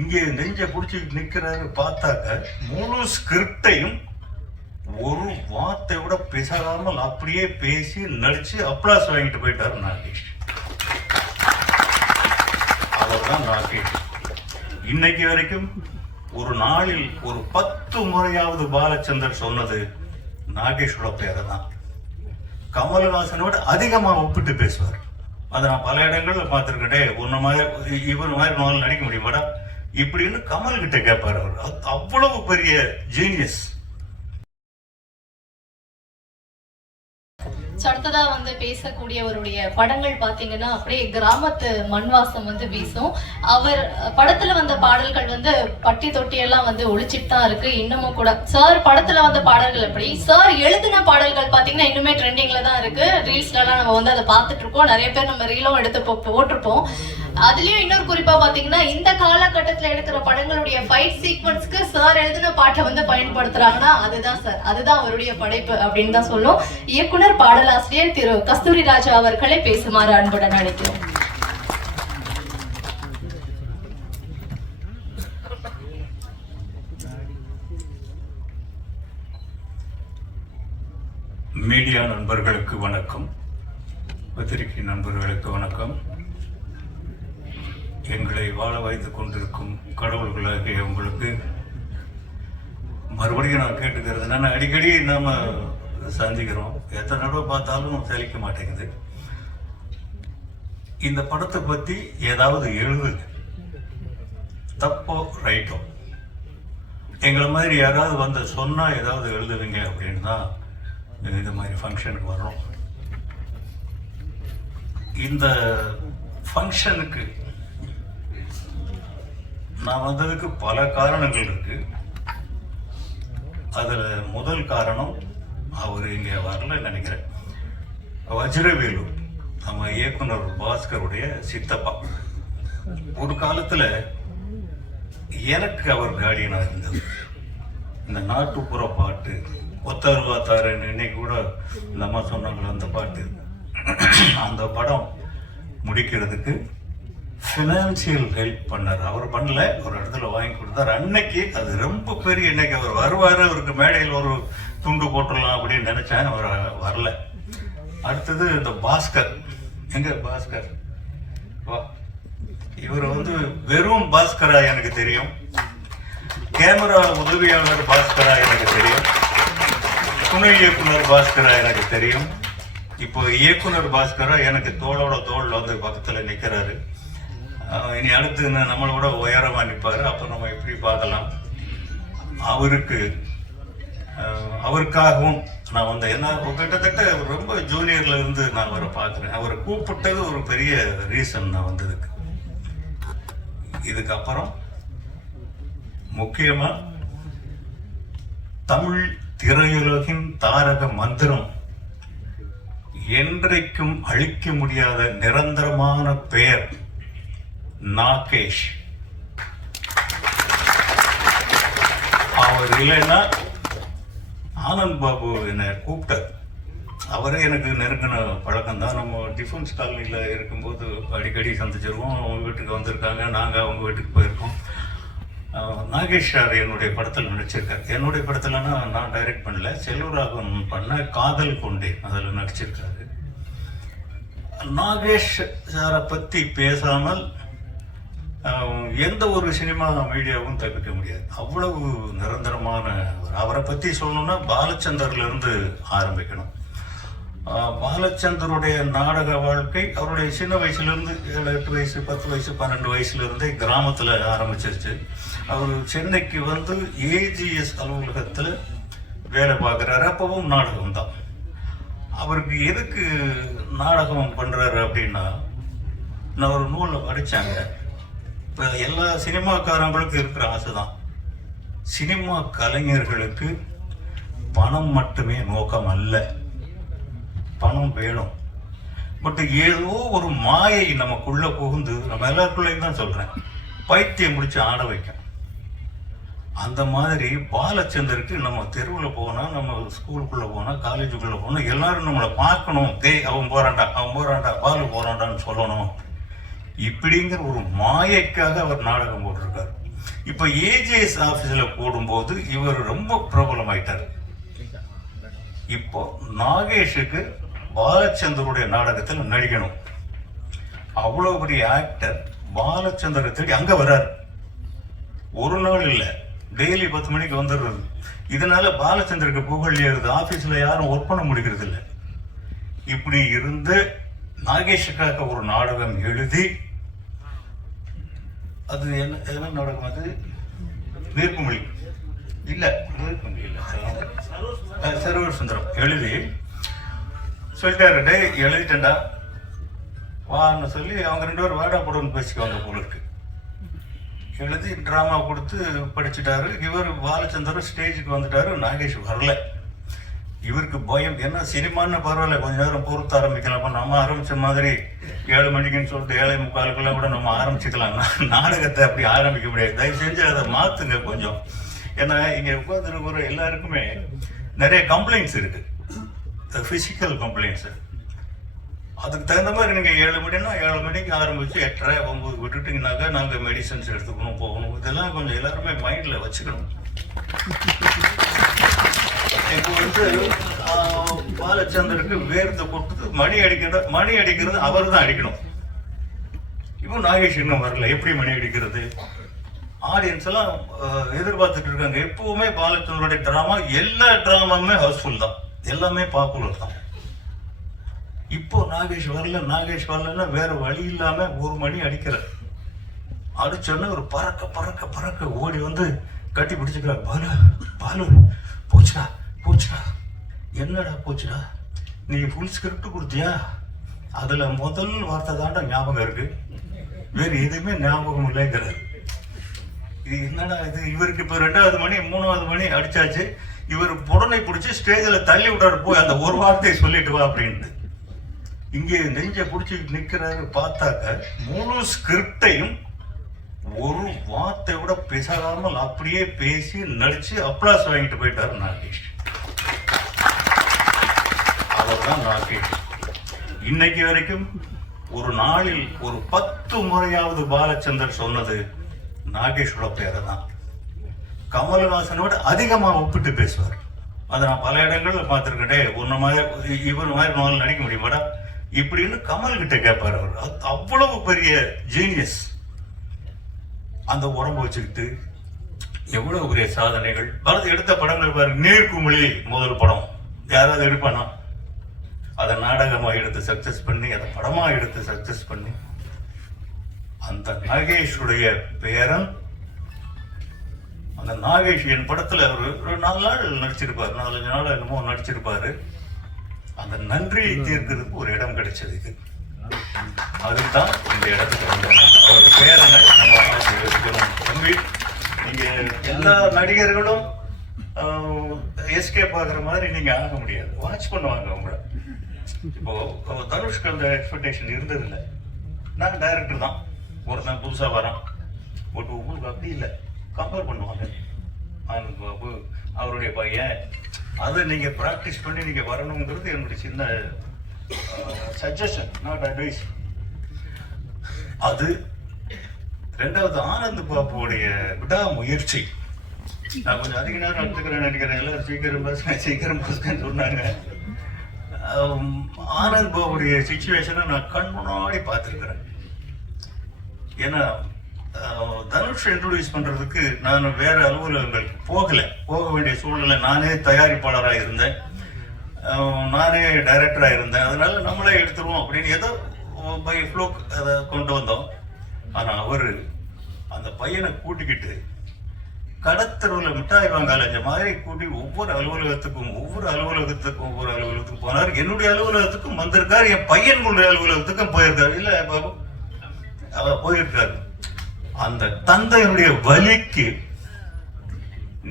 இங்கே நெஞ்ச பிடிச்சிட்டு நிற்கிறாரு. பார்த்தாக்க முழு ஸ்கிரிப்டையும் ஒரு வார்த்தை கூட பேசாமல் அப்படியே பேசி நடிச்சு அப்ளாஸ் வாங்கிட்டு போயிட்டாரு நாகேஷ். அவர்தான் நாகேஷ். இன்னைக்கு வரைக்கும் ஒரு நாளில் ஒரு 10 முறையாவது பாலச்சந்தர் சொன்னது நாகேஷோட பேரை தான். கமல்ஹாசனோட அதிகமாக ஒப்பிட்டு பேசுவார். அதை நான் பல இடங்கள்ல பார்த்துருக்கேன். உன்ன மாதிரி இவர் மாதிரி முதல்ல நடிக்க முடியுமாடா இப்படின்னு கமல் கிட்ட கேட்பார். அவர் அவ்வளவு பெரிய ஜீனியஸ். அடுத்ததா வந்து பேசக்கூடியவருடைய படங்கள் பாத்தீங்கன்னா அப்படியே கிராமத்து மண்வாசம் வந்து வீசும். அவர் படத்துல வந்த பாடல்கள் வந்து பட்டி தொட்டி எல்லாம் வந்து ஒழிச்சிட்டு தான் இருக்கு இன்னமும் கூட. சார் படத்துல வந்த பாடல்கள் எப்படி, சார் எழுதின பாடல்கள் பாத்தீங்கன்னா இன்னுமே ட்ரெண்டிங்ல தான் இருக்கு. ரீல்ஸ்ல எல்லாம் நம்ம வந்து அதை பார்த்துட்டு இருக்கோம். நிறைய பேர் நம்ம ரீலும் எடுத்து போட்டிருப்போம். அதுலயும் இன்னொரு குறிப்பா பாத்தீங்கன்னா இந்த காலகட்டத்துல எடுக்கிற படங்களுடைய ஃபைட் சீக்வன்ஸ்க்கு சார் எழுதின பாட்டை வந்து பயன்படுத்துறாங்கன்னா அதுதான் சார், அதுதான் அவருடைய படைப்பு அப்படின்னு தான் சொல்லும். இயக்குனர் பாடலாசிரியர் திரு கஸ்தூரி ராஜா அவர்களை பேசுமாறு அன்புடன் அழைக்கிறோம். மீடியா நண்பர்களுக்கு வணக்கம், பத்திரிகை நண்பர்களுக்கு வணக்கம். எங்களை வாழ வைத்துக் கொண்டிருக்கும் கடவுள்களாகிய உங்களுக்கு மறுபடியும் நான் கேட்டுக்கிறது என்னன்னா, அடிக்கடி நாம சந்திக்கிறோம், எத்தனை தடவை பார்த்தாலும் சலிக்க மாட்டேங்குது. இந்த படத்தை பத்தி ஏதாவது எழுதுங்க, தப்போ ரைட்டோ. எங்களை மாதிரி யாராவது வந்து சொன்னா ஏதாவது எழுதுவீங்க அப்படின்னு தான் இந்த மாதிரி ஃபங்க்ஷனுக்கு வர்றோம். இந்த ஃபங்க்ஷனுக்கு நான் வந்ததுக்கு பல காரணங்கள் இருக்கு. அதுல முதல் காரணம் அவர் இங்க வரல நினைக்கிறேன். வஜ்ரவேலு நம்ம இயக்குனர் பாஸ்கருடைய சித்தப்பா. ஒரு காலத்துல எனக்கு அவர் கார்டியனா இருந்தது. இந்த நாட்டுப்புற பாட்டு ஒத்தருவாத்தாருன்னு இன்னைக்கு கூட இந்த அம்மா சொன்னாங்களே அந்த பாட்டு, அந்த படம் முடிக்கிறதுக்கு ஃபினான்சியல் ஹெல்ப் பண்ணார். அவர் பண்ணல, ஒரு இடத்துல வாங்கி கொடுத்தார். அன்னைக்கு அது ரொம்ப பெரிய, இன்னைக்கு அவர் வருவார், அவருக்கு மேடையில் ஒரு துண்டு போட்டுடலாம் அப்படின்னு நினைச்சேன், அவர் வரல. அடுத்தது இந்த பாஸ்கர், எங்க பாஸ்கர் வா. இவர் வந்து வெறும் பாஸ்கரா எனக்கு தெரியும், கேமரா உதவியாளர் பாஸ்கரா எனக்கு தெரியும், துணை இயக்குனர் பாஸ்கரா எனக்கு தெரியும். இப்போ இயக்குனர் பாஸ்கரா எனக்கு தோளோட தோல் வந்து பக்கத்துல நிக்கிறாரு. இனி அடுத்து நம்மளோட உயரமா நிற்பாரு. அப்ப நம்ம எப்படி பார்க்கலாம். அவருக்காகவும் நான் வந்தேன். ஏன்னா கிட்டத்தட்ட ரொம்ப ஜூனியர்ல இருந்து நான் அவரை பார்க்கிறேன். அவரை கூப்பிட்டது ஒரு பெரிய ரீசன் நான் வந்ததுக்கு. இதுக்கப்புறம் முக்கியமா தமிழ் திரையுலகின் தாரக மந்திரம், என்றைக்கும் அழிக்க முடியாத நிரந்தரமான பெயர் நாகேஷ். அவர் இல்லைன்னா ஆனந்த் பாபு என்னை கூப்பிட்டார். அவரே எனக்கு நெருங்கின பழக்கம் தான். நம்ம டிஃபென்ஸ் காலனியில் இருக்கும்போது அடிக்கடி சந்திச்சிருக்கோம். அவங்க வீட்டுக்கு வந்திருக்காங்க, நாங்கள் அவங்க வீட்டுக்கு போயிருக்கோம். நாகேஷ் சார் என்னுடைய படத்தில் நடிச்சிருக்கார். என்னுடைய படத்துலன்னா நான் டைரக்ட் பண்ணல, செல்வராகவன் பண்ண காதல் கொண்டேன் அதில் நடிச்சிருக்காரு. நாகேஷ் சாரை பற்றி பேசாமல் எந்த ஒரு சினிமா மீடியாவும் தப்பிக்க முடியாது. அவ்வளவு நிரந்தரமான அவரை பற்றி சொல்லணும்னா பாலச்சந்தர்ல இருந்து ஆரம்பிக்கணும். பாலச்சந்தருடைய நாடக வாழ்க்கை அவருடைய சின்ன வயசுலேருந்து 7, 8 வயசு, 10 வயசு, 12 வயசுலேருந்தே கிராமத்தில் ஆரம்பிச்சிருச்சு. அவர் சென்னைக்கு வந்து ஏஜிஎஸ் அலுவலகத்தில் வேலை பார்க்குறாரு. அப்பவும் நாடகம் தான். அவருக்கு எதுக்கு நாடகம் பண்ணுறாரு அப்படின்னா, நான் ஒரு நூலில் படித்தாங்க, இப்போ எல்லா சினிமாக்காரங்களுக்கும் இருக்கிற ஆசை தான், சினிமா கலைஞர்களுக்கு பணம் மட்டுமே நோக்கம் அல்ல, பணம் வேணும். பட் ஏதோ ஒரு மாயை நமக்குள்ள புகுந்து, நம்ம எல்லாருக்குள்ளேயும் தான் சொல்றேன், பைத்தியம் முடிச்சு ஆட வைக்கும். அந்த மாதிரி பாலச்சந்தருக்கு நம்ம தெருவில் போனால், நம்ம ஸ்கூலுக்குள்ளே போனால், காலேஜுக்குள்ளே போனால் எல்லாரும் நம்மளை பார்க்கணும். அவன் போறான்டா, பாலு போறான்டான்னு சொல்லணும். இப்படிங்கிற ஒரு மாயைக்காக அவர் நாடகம் போட்டிருக்காரு. இப்போ ஏஜிஎஸ் ஆபீஸ்ல போடும்போது இவர் ரொம்ப பிரபலம் ஆயிட்டார். இப்போ நாகேஷுக்கு பாலச்சந்தருடைய நாடகத்தில் நடிக்கணும். அவ்வளவு பெரிய ஆக்டர் பாலச்சந்தரை தேடி அங்க வர்றாரு. ஒரு நாள் இல்லை, டெய்லி 10 மணிக்கு வந்துடுறது. இதனால பாலச்சந்தருக்கு புகழ் ஏறுது. ஆபீஸ்ல யாரும் ஒர்க் பண்ண முடிகிறது இல்லை. இப்படி இருந்து நாகேஷுக்காக ஒரு நாடகம் எழுதி, அது என்ன நாடகம்? அது நீர்க்குமிழி இல்ல, நீர்க்குமிழி இல்ல, சர்வர் சுந்தரம் எழுதி சொல்லிட்டாரு, டே எழுதிட்டேன்டா வான்னு சொல்லி அவங்க 2 பேரும் வாடா போடுன்னு பேசிக்குவாங்க போல இருக்கு. எழுதி டிராமா கொடுத்து படிச்சுட்டாரு. இவர் பாலச்சந்தர் ஸ்டேஜுக்கு வந்துட்டாரு. நாகேஷ் வரல. இவருக்கு பயம். என்ன சினிமான்னு பரவாயில்ல, கொஞ்ச நேரம் பொறுத்து ஆரம்பிக்கலாம். அப்போ நம்ம ஆரம்பிச்ச மாதிரி 7 மணிக்குன்னு சொல்லிட்டு 7:45 கூட நம்ம ஆரம்பிச்சுக்கலாம். நாடகத்தை அப்படி ஆரம்பிக்க முடியாது. தயவு செஞ்சு அதை மாத்துங்க கொஞ்சம். ஏன்னா இங்க உட்காந்துருக்கிற எல்லாருக்குமே நிறைய கம்ப்ளைண்ட்ஸ் இருக்கு, பிசிக்கல் கம்ப்ளைண்ட்ஸ். அதுக்கு தகுந்த மாதிரி நீங்க 7 மணினா 7 மணிக்கு ஆரம்பிச்சு 8:30 9 விட்டுட்டீங்கன்னாக்கா நாங்க மெடிசன்ஸ் எடுத்துக்கணும், போகணும். இதெல்லாம் கொஞ்சம் எல்லாருமே மைண்ட்ல வச்சுக்கணும். இப்போ பாலச்சந்தருக்கு வேர்த்து கொடுத்து மணி அடிக்கிறது அவர் தான் அடிக்கணும். இப்போ நாகேஷ் இன்னும் வரல. எப்படி மணி அடிக்கிறது? ஆடியன்ஸ் எல்லாம் எதிர்பார்த்துட்டு இருக்காங்க. எப்பவுமே பாலச்சந்தருடைய டிராமா, எல்லா டிராமாவுமே ஹவுஸ்ஃபுல் தான், எல்லாமே பாப்புலர் தான். இப்போ நாகேஷ் வரலன்னா வேற வழி இல்லாம 1 மணி அடிக்கிறார். அடிச்சோடனே ஒரு பறக்க ஓடி வந்து கட்டி பிடிச்சுக்கிறார். பாலு போச்சுடா, என்னடா போச்சுடா? நீ ஃபுல் ஸ்கிரிப்ட் கொடுத்தியா? அதுல முதல் வார்த்தை தாண்டா ஞாபகம் இருக்கு, வேற எதுவுமே ஞாபகம் இல்லைங்கிறார். இது என்னடா இது? இவருக்கு இப்ப 2வது மணி 3வது மணி அடிச்சாச்சு. இவர் உடனே பிடிச்சி ஸ்டேஜில் தள்ளி விட்டாரு, போய் அந்த ஒரு வார்த்தையை சொல்லிட்டு வா அப்படின்ட்டு. இங்கே நெஞ்ச பிடிச்சி நிற்கிறாரு. பார்த்தாக்க முழு ஸ்கிரிப்டையும் ஒரு வார்த்தை விட பேசாமல் அப்படியே பேசி நடிச்சு அப்ளாஸ் வாங்கிட்டு போயிட்டாரு நாகேஷ். அவர்தான் நாகேஷ். இன்னைக்கு வரைக்கும் ஒரு நாளில் ஒரு 10 முறையாவது பாலச்சந்தர் சொன்னது நாகேஷோட பேரை தான். கமல்ஹாசனோட அதிகமா ஒப்பிட்டு பேசுவார். அதை நான் பல இடங்கள்ல பார்த்துருக்கேன். உன்ன மாதிரி இவர் மாதிரி நாள் நடிக்க முடியுமாடா இப்படின்னு கமல் கிட்ட கேட்பாரு. அவர் அவ்வளவு பெரிய ஜீனியஸ். அந்த உடம்பு வச்சுக்கிட்டு எவ்வளவு பெரிய சாதனைகள். பரத் எடுத்த படங்கள் பாருங்க. நீர்க்குமிழி முதல் படம் யாராவது எடுப்பானா? அதை நாடகமா எடுத்து சக்சஸ் பண்ணி, அதை படமா எடுத்து சக்சஸ் பண்ணி, அந்த நாகேஷுடைய பேரன். அந்த நாகேஷ் என் படத்துல ஒரு 4 நாள் நடிச்சிருப்பாரு, 4-5 நாள் என்னமோ நடிச்சிருப்பாரு. அந்த நன்றியை தீர்க்கிறதுக்கு ஒரு இடம் கிடைச்சது. அதுதான் இந்த இடத்துக்கு வந்தோம். அவர் பேரனை நம்ம ஆசீர்வதிக்கணும். தம்பி, நீங்க எல்லா நடிகர்களும் எஸ்கேப் ஆகுற மாதிரி நீங்க ஆக முடியாது. வாட்ச் பண்ணுவாங்க உங்களை. இப்போ தனுஷ்க்கு அந்த எக்ஸ்பெக்டேஷன் இருந்ததில்லை. நான் டைரக்டர் தான், ஒருத்தன் புதுசா வரான். உங்களுக்கு அப்படி இல்லை, கம்பேர் பண்ணுவாங்க. ஆனந்த் பாபு அவருடைய பையன், அதை நீங்க பிராக்டிஸ் பண்ணி நீங்க வரணுங்கிறது என்னுடைய சின்ன சஜஷன், நாட் அட்வைஸ். அது 2வது ஆனந்த் பாபுடைய விடாமுயற்சி. நான் கொஞ்சம் அதிக நேரம் எடுத்துக்கிறேன் நினைக்கிறேன். எல்லாரும் சீக்கிரம் பஸ்கன்னு சொன்னாங்க. ஆனந்த் பாபுடைய சிச்சுவேஷனை நான் கண் முன்னாடி பார்த்துருக்கிறேன். ஏன்னா தனுஷ் இன்ட்ரோடியூஸ் பண்றதுக்கு நான் வேற அலுவலகங்களுக்கு போக வேண்டிய சூழ்நிலை. நானே தயாரிப்பாளராக இருந்தேன், நானே டைரக்டராக இருந்தேன். அதனால நம்மளே எடுத்துருவோம் அப்படின்னு ஏதோ பை ஃப்ளோக் அதை கொண்டு வந்தோம். ஆனால் அவர் அந்த பையனை கூட்டிக்கிட்டு கடத்தருவில் மிட்டாய் வாங்காலஞ்ச மாதிரி கூட்டி ஒவ்வொரு அலுவலகத்துக்கும் போனார். என்னுடைய அலுவலகத்துக்கும் வந்திருக்காரு, என் பையனுடைய அலுவலகத்துக்கும் போயிருக்காரு. இல்லை பாபு அவர் போயிருக்காரு. அந்த தந்தையினுடைய வலிக்கு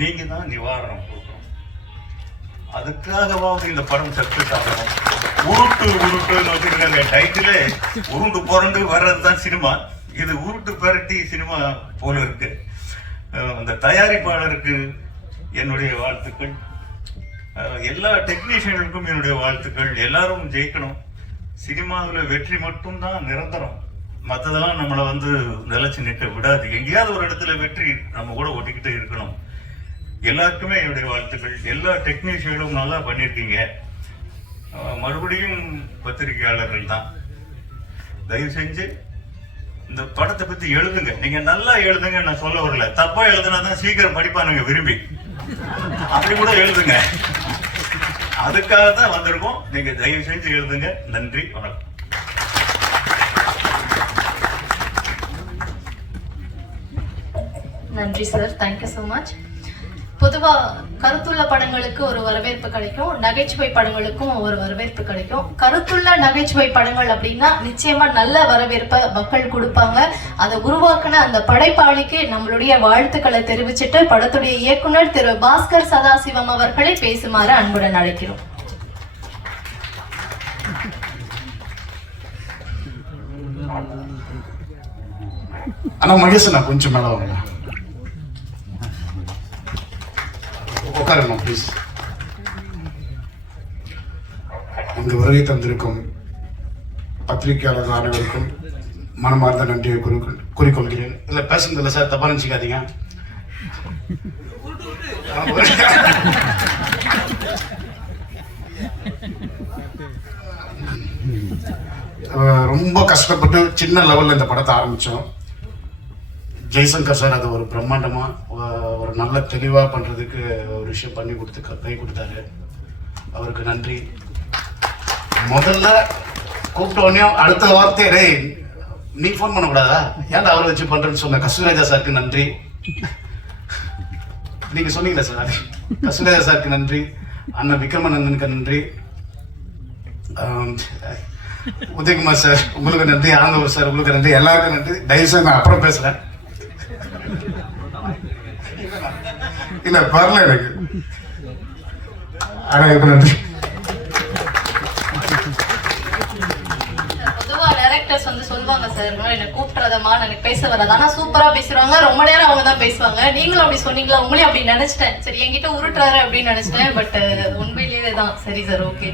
நீங்க தான் நிவாரணம் கொடுக்கணும். அதுக்காகவாவது இந்த படம் சக்சஸ் ஆகணும். உருட்டு டைட்டிலே உருண்டு புரண்டு வர்றதுதான் சினிமா. இது உருட்டு பரட்டி சினிமா போல இருக்கு. அந்த தயாரிப்பாளருக்கு என்னுடைய வாழ்த்துக்கள், எல்லா டெக்னீஷியனுக்கும் என்னுடைய வாழ்த்துக்கள். எல்லாரும் ஜெயிக்கணும். சினிமாவில் வெற்றி மட்டும்தான் நிரந்தரம். மற்றதெல்லாம் நம்மளை வந்து நிலைச்சு நிற்க விடாது. எங்கேயாவது ஒரு இடத்துல வெற்றி நம்ம கூட ஒட்டிக்கிட்டே இருக்கணும். எல்லாருக்குமே என்னுடைய வாழ்த்துக்கள். எல்லா டெக்னீஷியனும் நல்லா பண்ணியிருக்கீங்க. மறுபடியும் பத்திரிகையாளர்கள் தான், தயவு செஞ்சு இந்த படத்தை பத்தி எழுதுங்க. நீங்க நல்லா எழுதுங்க, நான் சொல்ல வரல. தப்பா எழுதுனா தான் சீக்கிரம் படிப்பானுங்க விரும்பி. அப்படி கூட எழுதுங்க, அதுக்காக தான் வந்திருக்கோம். நீங்க தயவு செஞ்சு எழுதுங்க. நன்றி, வணக்கம். நன்றி சார், தேங்க்யூ ஸோ மச். பொதுவா கருத்துள்ள படங்களுக்கு ஒரு வரவேற்பு கிடைக்கும், நகைச்சுவை படங்களுக்கும் ஒரு வரவேற்பு கிடைக்கும். கருத்துள்ள நகைச்சுவை படங்கள் அப்படின்னா நிச்சயமா நல்ல வரவேற்பை மக்கள் கொடுப்பாங்க. அதை உருவாக்குன அந்த படைப்பாளிக்கு நம்மளுடைய வாழ்த்துக்களை தெரிவிச்சுட்டு படத்துடைய இயக்குனர் திரு பாஸ்கர் சதாசிவம் அவர்களை பேசுமாறு அன்புடன் அழைக்கிறோம். ஆனா மகேஷ், நான் கொஞ்சம் மேல வாங்க, உட்காருங்க ப்ளீஸ். இங்கு வருகை தந்திருக்கும் பத்திரிகையாளர்கள் அனைவருக்கும் மனமார்ந்த நன்றியை கூறிக்கொள்கிறேன். இல்லை பேசுனதில்லை சார், தப்பா நினைச்சுக்காதீங்க. ரொம்ப கஷ்டப்பட்டு சின்ன லெவலில் இந்த படத்தை ஆரம்பித்தோம். ஜெய்சங்கர் சார் அது ஒரு பிரம்மாண்டமாக ஒரு நல்ல தெளிவாக பண்ணுறதுக்கு ஒரு விஷயம் பண்ணி கை கொடுத்தாரு. அவருக்கு நன்றி. முதல்ல கூப்பிட்டோடனே அடுத்த வார்த்தை, ரே நீ ஃபோன் பண்ணக்கூடாதா, ஏன்டா அவரை வச்சு பண்ணுறேன்னு சொன்ன கஸ்தூராஜா சாருக்கு நன்றி. நீங்கள் சொன்னீங்களா சார், கஸ்தூராஜா சாருக்கு நன்றி. அண்ணன் விக்ரமானந்தனுக்கு நன்றி. உதயகுமார் சார் உங்களுக்கு நன்றி. ஆனந்தவர் சார் உங்களுக்கு நன்றி. எல்லாருக்கும் நன்றி. தயவுசெய்து நான் அப்புறம் பேசுகிறேன். இல்ல வரல எனக்கு. நன்றி. பொதுவா டைரக்டர்ஸ் வந்து சொல்லுவாங்க சார், என்ன கூப்பிட்டுறதமா எனக்கு பேச வராது, ஆனா சூப்பரா பேசுறாங்க, ரொம்ப நேரம் அவங்க தான் பேசுவாங்க. நீங்களும் அப்படி சொன்னீங்களா? உங்களையும் அப்படி நினைச்சிட்டேன். சரி, என்கிட்ட உருட்டுறாரு அப்படின்னு நினைச்சிட்டேன். பட் உண்மையிலேயே தான். சரி சார், ஓகே.